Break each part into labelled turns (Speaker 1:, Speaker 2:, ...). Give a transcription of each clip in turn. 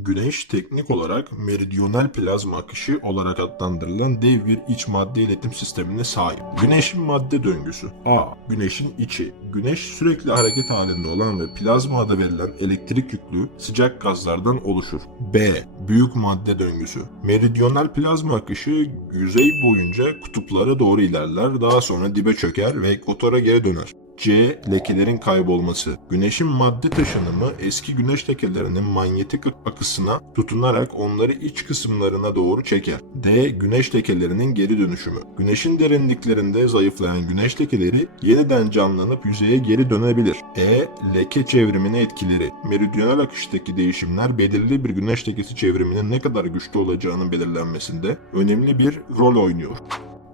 Speaker 1: Güneş teknik olarak meridyonal plazma akışı olarak adlandırılan dev bir iç madde iletim sistemine sahip. Güneşin madde döngüsü A. Güneşin içi. Güneş sürekli hareket halinde olan ve plazma adı verilen elektrik yüklü sıcak gazlardan oluşur. B. Büyük madde döngüsü. Meridyonal plazma akışı yüzey boyunca kutuplara doğru ilerler, daha sonra dibe çöker ve ekvatora geri döner. C. Lekelerin kaybolması. Güneşin madde taşınımı eski güneş lekelerinin manyetik akısına tutunarak onları iç kısımlarına doğru çeker. D. Güneş lekelerinin geri dönüşümü. Güneşin derinliklerinde zayıflayan güneş lekeleri yeniden canlanıp yüzeye geri dönebilir. E. Leke çevrimine etkileri. Meridyonal akıştaki değişimler belirli bir güneş lekesi çevriminin ne kadar güçlü olacağının belirlenmesinde önemli bir rol oynuyor.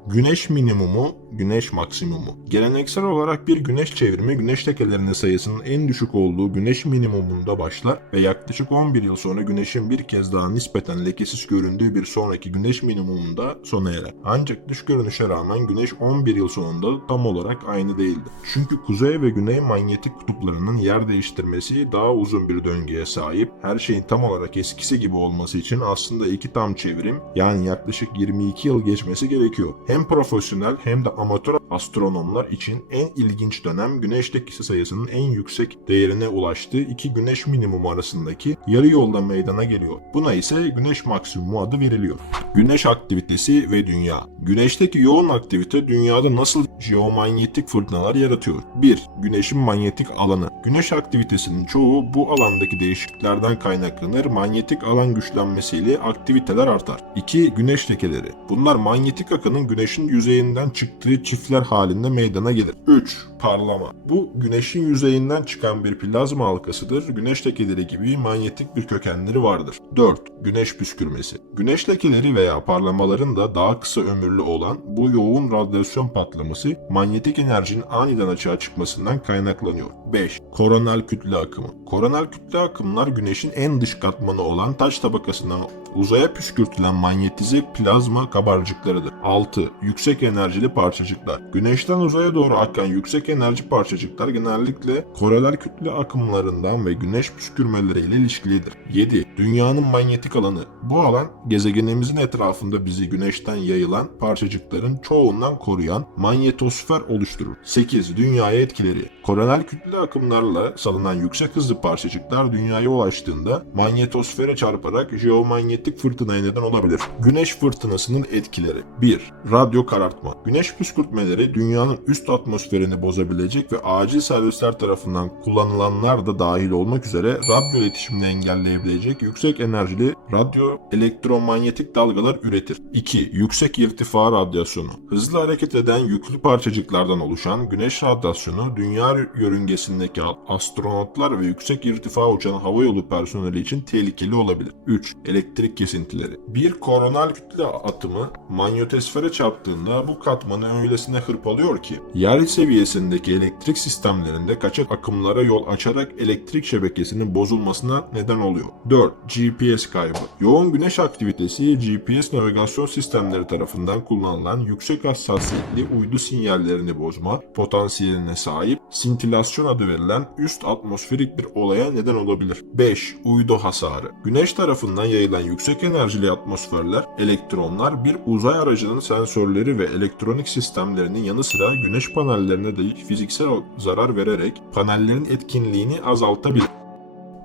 Speaker 1: Güneş minimumu, güneş maksimumu. Geleneksel olarak bir güneş çevrimi güneş lekelerinin sayısının en düşük olduğu güneş minimumunda başlar ve yaklaşık 11 yıl sonra güneşin bir kez daha nispeten lekesiz göründüğü bir sonraki güneş minimumunda sona erer. Ancak dış görünüşe rağmen güneş 11 yıl sonunda tam olarak aynı değildi. Çünkü kuzey ve güney manyetik kutuplarının yer değiştirmesi daha uzun bir döngüye sahip. Her şeyin tam olarak eskisi gibi olması için aslında iki tam çevrim yani yaklaşık 22 yıl geçmesi gerekiyor. Hem profesyonel hem de promotora astronomlar için en ilginç dönem güneş lekesi sayısının en yüksek değerine ulaştığı iki güneş minimumu arasındaki yarı yolda meydana geliyor. Buna ise güneş maksimumu adı veriliyor. Güneş aktivitesi ve dünya. Güneşteki yoğun aktivite dünyada nasıl jeomanyetik fırtınalar yaratıyor? 1. Güneşin manyetik alanı. Güneş aktivitesinin çoğu bu alandaki değişikliklerden kaynaklanır. Manyetik alan güçlenmesiyle aktiviteler artar. 2. Güneş lekeleri. Bunlar manyetik akının güneşin yüzeyinden çıktığı çiftler halinde meydana gelir. 3. Parlama. Bu güneşin yüzeyinden çıkan bir plazma halkasıdır. Güneş lekeleri gibi manyetik bir kökenleri vardır. 4. Güneş püskürmesi. Güneş lekeleri veya parlamaların da daha kısa ömürlü olan bu yoğun radyasyon patlaması manyetik enerjinin aniden açığa çıkmasından kaynaklanıyor. 5. Koronal kütle akımı. Koronal kütle akımlar güneşin en dış katmanı olan taş tabakasından uzaya püskürtülen manyetize plazma kabarcıklarıdır. 6. Yüksek enerjili parçacıklar. Güneşten uzaya doğru akan yüksek enerji parçacıklar genellikle koroner kütle akımlarından ve güneş püskürmeleriyle ilişkilidir. 7. Dünyanın manyetik alanı. Bu alan gezegenimizin etrafında bizi güneşten yayılan parçacıkların çoğundan koruyan manyetosfer oluşturur. 8. Dünyaya etkileri. Koroner kütle akımlarla salınan yüksek hızlı parçacıklar dünyaya ulaştığında manyetosfere çarparak jeomanyetik fırtınaya neden olabilir. Güneş fırtınasının etkileri 1. Radyo karartma. Güneş püskürtmeleri dünyanın üst atmosferini bozabilecek ve acil servisler tarafından kullanılanlar da dahil olmak üzere radyo iletişimini engelleyebilecek yüksek enerjili radyo elektromanyetik dalgalar üretir. 2. Yüksek irtifa radyasyonu. Hızlı hareket eden yüklü parçacıklardan oluşan güneş radyasyonu dünya yörüngesindeki astronotlar ve yüksek irtifa uçan havayolu personeli için tehlikeli olabilir. 3. Elektrik kesintileri. Bir koronal kütle atımı manyetosfere çarptığında bu katmanı öylesine hırpalıyor ki yer seviyesindeki elektrik sistemlerinde kaçak akımlara yol açarak elektrik şebekesinin bozulmasına neden oluyor. 4. GPS kaybı. Yoğun güneş aktivitesi GPS navigasyon sistemleri tarafından kullanılan yüksek hassasiyetli uydu sinyallerini bozma potansiyeline sahip sintilasyon adı verilen üst atmosferik bir olaya neden olabilir. 5. Uydu hasarı. Güneş tarafından yayılan yüksek enerjili atmosferler, elektronlar bir uzay aracının sensörleri ve elektronik sistemlerinin yanı sıra güneş panellerine de fiziksel zarar vererek panellerin etkinliğini azaltabilir.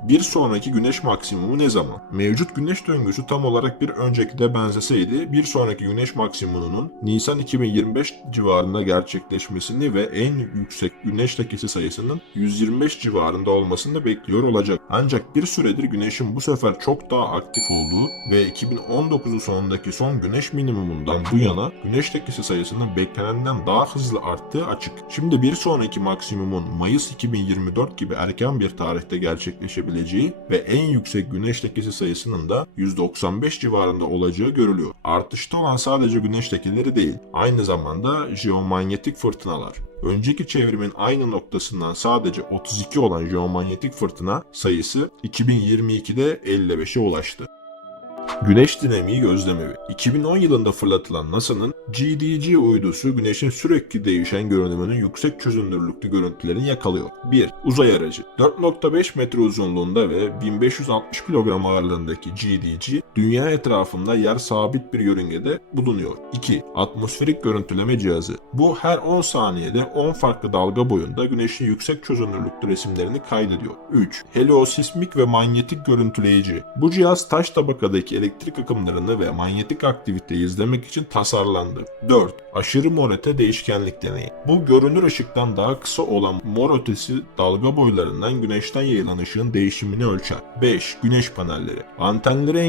Speaker 1: Bir sonraki güneş maksimumu ne zaman? Mevcut güneş döngüsü tam olarak bir öncekine benzeseydi bir sonraki güneş maksimumunun Nisan 2025 civarında gerçekleşmesini ve en yüksek güneş lekesi sayısının 125 civarında olmasını bekliyor olacak. Ancak bir süredir güneşin bu sefer çok daha aktif olduğu ve 2019'un sonundaki son güneş minimumundan bu yana güneş lekesi sayısının beklenenden daha hızlı arttığı açık. Şimdi bir sonraki maksimumun Mayıs 2024 gibi erken bir tarihte gerçekleşebileceği ve en yüksek güneş lekesi sayısının da 195 civarında olacağı görülüyor. Artışta olan sadece güneş lekeleri değil, aynı zamanda jeomanyetik fırtınalar. Önceki çevrimin aynı noktasından sadece 32 olan jeomanyetik fırtına sayısı 2022'de 55'e ulaştı. Güneş dinamiği gözlemevi. 2010 yılında fırlatılan NASA'nın GDG uydusu Güneş'in sürekli değişen görünümünün yüksek çözünürlüklü görüntülerini yakalıyor. 1. Uzay aracı. 4.5 metre uzunluğunda ve 1560 kilogram ağırlığındaki GDG, dünya etrafında yer sabit bir yörüngede bulunuyor. 2. Atmosferik görüntüleme cihazı. Bu her 10 saniyede 10 farklı dalga boyunda Güneş'in yüksek çözünürlüklü resimlerini kaydediyor. 3. Heliosismik ve manyetik görüntüleyici. Bu cihaz taş tabakadaki elektrik akımlarını ve manyetik aktiviteyi izlemek için tasarlandı. 4. Aşırı mor öte değişkenlik deneyi. Bu görünür ışıktan daha kısa olan mor ötesi dalga boylarından güneşten yayılan ışığın değişimini ölçer. 5. Güneş panelleri. Antenleri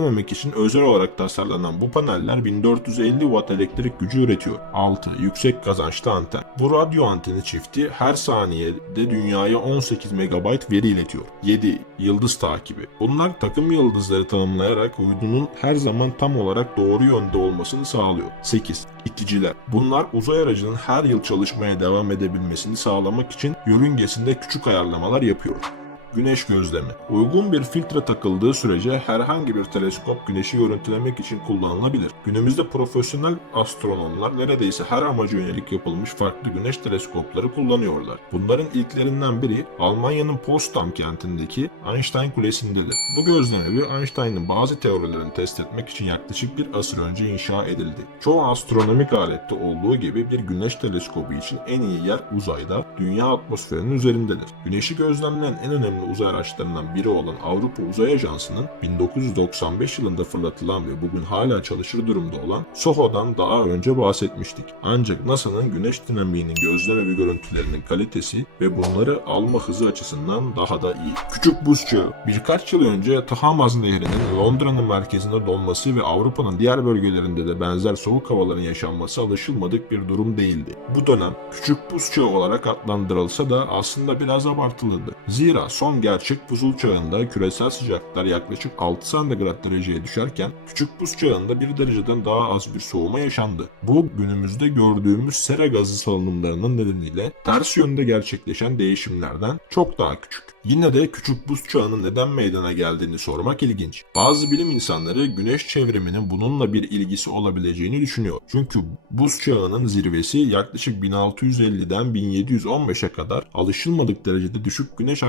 Speaker 1: engellememek için özel olarak tasarlanan bu paneller 1450 watt elektrik gücü üretiyor. 6. Yüksek kazançlı anten. Bu radyo anteni çifti her saniyede dünyaya 18 MB veri iletiyor. 7. Yıldız takibi. Bunlar takım yıldızları tanımlayarak uydunun her zaman tam olarak doğru yönde olmasını sağlıyor. 8. İticiler. Bunlar uzay aracının her yıl çalışmaya devam edebilmesini sağlamak için yörüngesinde küçük ayarlamalar yapıyor. Güneş gözlemi. Uygun bir filtre takıldığı sürece herhangi bir teleskop güneşi görüntülemek için kullanılabilir. Günümüzde profesyonel astronomlar neredeyse her amaca yönelik yapılmış farklı güneş teleskopları kullanıyorlar. Bunların ilklerinden biri Almanya'nın Potsdam kentindeki Einstein Kulesi'ndedir. Bu gözlemevi Einstein'ın bazı teorilerini test etmek için yaklaşık bir asır önce inşa edildi. Çoğu astronomik alette olduğu gibi bir güneş teleskobu için en iyi yer uzayda, dünya atmosferinin üzerindedir. Güneşi gözlemleyen en önemli uzay araçlarından biri olan Avrupa Uzay Ajansı'nın 1995 yılında fırlatılan ve bugün hala çalışır durumda olan SOHO'dan daha önce bahsetmiştik. Ancak NASA'nın güneş dinamiğinin gözlemevi görüntülerinin kalitesi ve bunları alma hızı açısından daha da iyi. Küçük buz çağı. Birkaç yıl önce Tahamaz Nehri'nin Londra'nın merkezinde donması ve Avrupa'nın diğer bölgelerinde de benzer soğuk havaların yaşanması alışılmadık bir durum değildi. Bu dönem küçük buz olarak adlandırılsa da aslında biraz abartılıydı. Zira son gerçek buzul çağında küresel sıcaklıklar yaklaşık 6 santigrat dereceye düşerken küçük buz çağında 1 dereceden daha az bir soğuma yaşandı. Bu günümüzde gördüğümüz sera gazı salınımlarının nedeniyle ters yönde gerçekleşen değişimlerden çok daha küçük. Yine de küçük buz çağının neden meydana geldiğini sormak ilginç. Bazı bilim insanları güneş çevriminin bununla bir ilgisi olabileceğini düşünüyor. Çünkü buz çağının zirvesi yaklaşık 1650'den 1715'e kadar alışılmadık derecede düşük güneş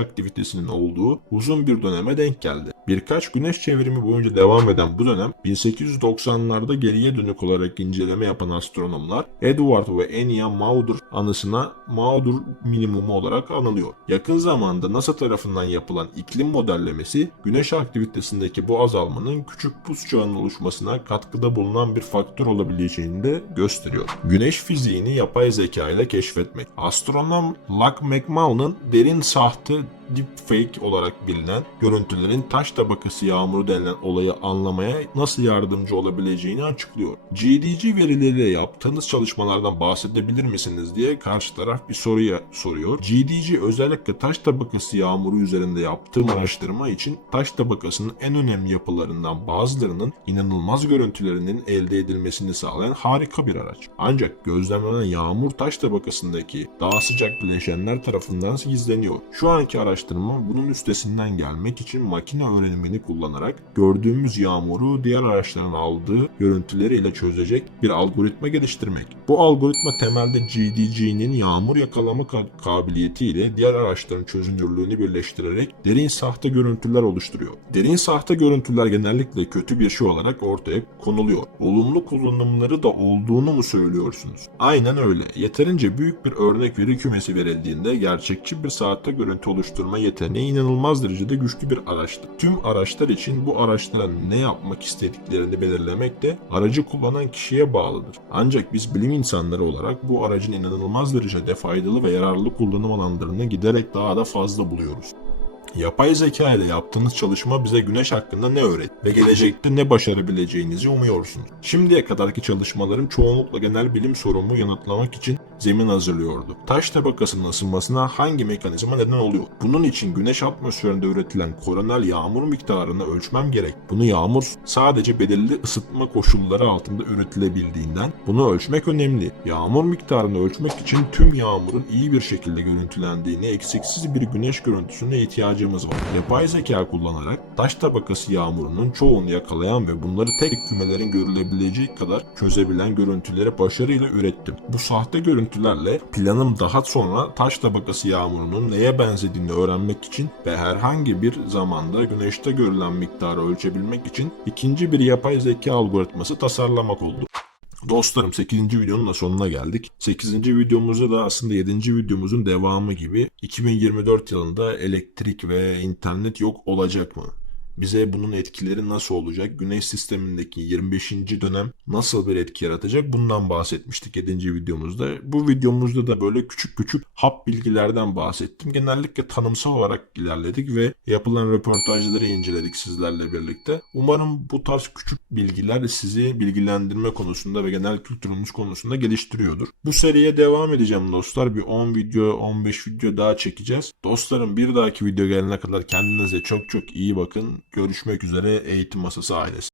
Speaker 1: aktivitesinin olduğu uzun bir döneme denk geldi. Birkaç güneş çevrimi boyunca devam eden bu dönem 1890'larda geriye dönük olarak inceleme yapan astronomlar Edward ve Enya Maunder anısına Maunder minimumu olarak anılıyor. Yakın zamanda NASA tarafından yapılan iklim modellemesi güneş aktivitesindeki bu azalmanın küçük buz çağının oluşmasına katkıda bulunan bir faktör olabileceğini de gösteriyor. Güneş fiziğini yapay zeka ile keşfetmek. Astronom Luck McMahon'ın derin sahte deepfake olarak bilinen görüntülerin taş tabakası yağmuru denilen olayı anlamaya nasıl yardımcı olabileceğini açıklıyor. GDG verileriyle yaptığınız çalışmalardan bahsedebilir misiniz diye karşı taraf bir soruya soruyor. GDG özellikle taş tabakası yağmuru üzerinde yaptığım araştırma için taş tabakasının en önemli yapılarından bazılarının inanılmaz görüntülerinin elde edilmesini sağlayan harika bir araç. Ancak gözlemlenen yağmur taş tabakasındaki daha sıcak bileşenler tarafından gizleniyor. Şu anki araştırma bunun üstesinden gelmek için makine öğrenimini kullanarak gördüğümüz yağmuru diğer araçların aldığı görüntüleriyle çözecek bir algoritma geliştirmek. Bu algoritma temelde GDG'nin yağmur yakalama ka- kabiliyetiyle diğer araçların çözünürlüğünü birleştirerek derin sahte görüntüler oluşturuyor. Derin sahte görüntüler genellikle kötü bir şey olarak ortaya konuluyor. Olumlu kullanımları da olduğunu mu söylüyorsunuz? Aynen öyle. Yeterince büyük bir örnek veri kümesi verildiğinde gerçekçi bir sahte görüntü oluşturma yeteneği inanılmaz derecede güçlü bir araçtır. Tüm araçlar için bu araçların ne yapmak istediklerini belirlemek de aracı kullanan kişiye bağlıdır. Ancak biz bilim insanları olarak bu aracın inanılmaz derecede faydalı ve yararlı kullanım alanlarını giderek daha da fazla buluyoruz. Yapay zeka ile yaptığınız çalışma bize güneş hakkında ne öğretti ve gelecekte ne başarabileceğinizi umuyorsunuz. Şimdiye kadarki çalışmalarım çoğunlukla genel bilim sorumu yanıtlamak için zemin hazırlıyordu. Taş tabakasının ısınmasına hangi mekanizma neden oluyor? Bunun için güneş atmosferinde üretilen koronel yağmur miktarını ölçmem gerek. Bunu yağmur sadece belirli ısıtma koşulları altında üretilebildiğinden bunu ölçmek önemli. Yağmur miktarını ölçmek için tüm yağmurun iyi bir şekilde görüntülendiğini, eksiksiz bir güneş görüntüsüne ihtiyacımız var. Yapay zeka kullanarak taş tabakası yağmurunun çoğunu yakalayan ve bunları tek kümelerin görülebileceği kadar çözebilen görüntüleri başarıyla ürettim. Bu sahte görüntülerle planım daha sonra taş tabakası yağmurunun neye benzediğini öğrenmek için ve herhangi bir zamanda güneşte görülen miktarı ölçebilmek için ikinci bir yapay zeka algoritması tasarlamak oldu. Dostlarım 8. videonun da sonuna geldik. 8. videomuzda da aslında 7. videomuzun devamı gibi 2024 yılında elektrik ve internet yok olacak mı? Bize bunun etkileri nasıl olacak? Güneş sistemindeki 25. dönem nasıl bir etki yaratacak? Bundan bahsetmiştik 7. videomuzda. Bu videomuzda da böyle küçük küçük hap bilgilerden bahsettim. Genellikle tanımsal olarak ilerledik ve yapılan röportajları inceledik sizlerle birlikte. Umarım bu tarz küçük bilgiler sizi bilgilendirme konusunda ve genel kültürümüz konusunda geliştiriyordur. Bu seriye devam edeceğim dostlar. Bir 10 video, 15 video daha çekeceğiz. Dostlarım bir dahaki video gelene kadar kendinize çok çok iyi bakın. Görüşmek üzere eğitim masası ailesi.